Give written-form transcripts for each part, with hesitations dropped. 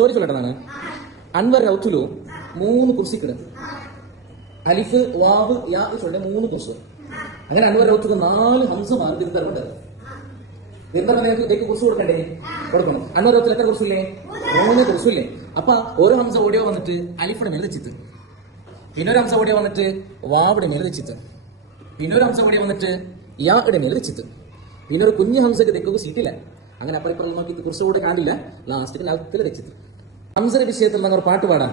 Story ചൊല്ലട്ടതാണ്. Anwar റൗത്തുലു 3 കുർസിക്കിട് അലിഫ് വാവ് യാ ചൊല്ലെ 3 കുർസ്. അങ്ങനെ അൻവർ റൗത്തുലു 4 ഹംസമാണ് തിരുത്തറുണ്ട്. കുറിച്ച് കൊടുക്കണ്ടേ? കൊടുക്കണം. അൻവർ റൗത്തുൽ എത്ര കുറിച്ചില്ലേ? 3 കുറിച്ചില്ലേ? അപ്പൊ ഓരോ ഹംസ ഓടിയോ വന്നിട്ട് അലിഫിയുടെ മേലെ വെച്ചിട്ട്, പിന്നെ ഒരു ഹംസ ഓടിയോ വന്നിട്ട് വാവിടെ മേലെ വെച്ചിട്ട്, പിന്നെ ഒരു ഹംസ ഓടിയോ വന്നിട്ട് യായുടെ മേലെ വെച്ചിട്ട്, പിന്നെ ഒരു കുഞ്ഞു ഹംസക്ക് തെക്കൊക്കെ സീറ്റില്ല. അങ്ങനെ അപ്പുറം നോക്കി കുറിച്ച് കൂടെ കാണില്ല. ലാസ്റ്റ് നൗത്തിൽ വെച്ചിട്ട് ഹംസയുടെ വിഷയത്തിൽ ഞങ്ങൾ പാട്ട് പാടാം.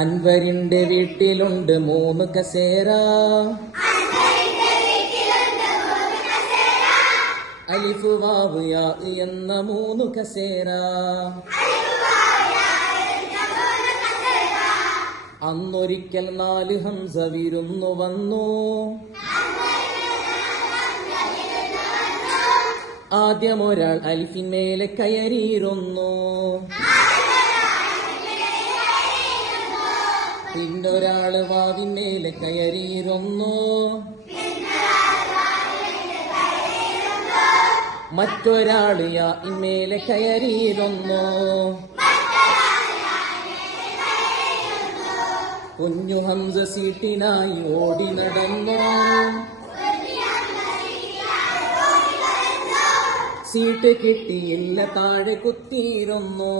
അൻവരിന്റെ വീട്ടിലുണ്ട് 3 കസേര, അലിഫ് വാവ് യാ എന്ന 3 കസേര. അന്നൊരിക്കൽ 4 ഹംസ വിരുന്നു വന്നു, ആദ്യം ഒരാൾ അലിഫിന്മേലെ കയറിയിരുന്നു, പിന്നൊരാള് വാവിന്മേലെ കയറിയിരുന്നു, മറ്റൊരാള് യാഇന്മേലെ കയറിയിരുന്നു. കുഞ്ഞു ഹംസ സീറ്റിനായി ഓടി നടന്നു, സീറ്റ് കിട്ടിയില്ല, താഴെ കുത്തിയിരുന്നു.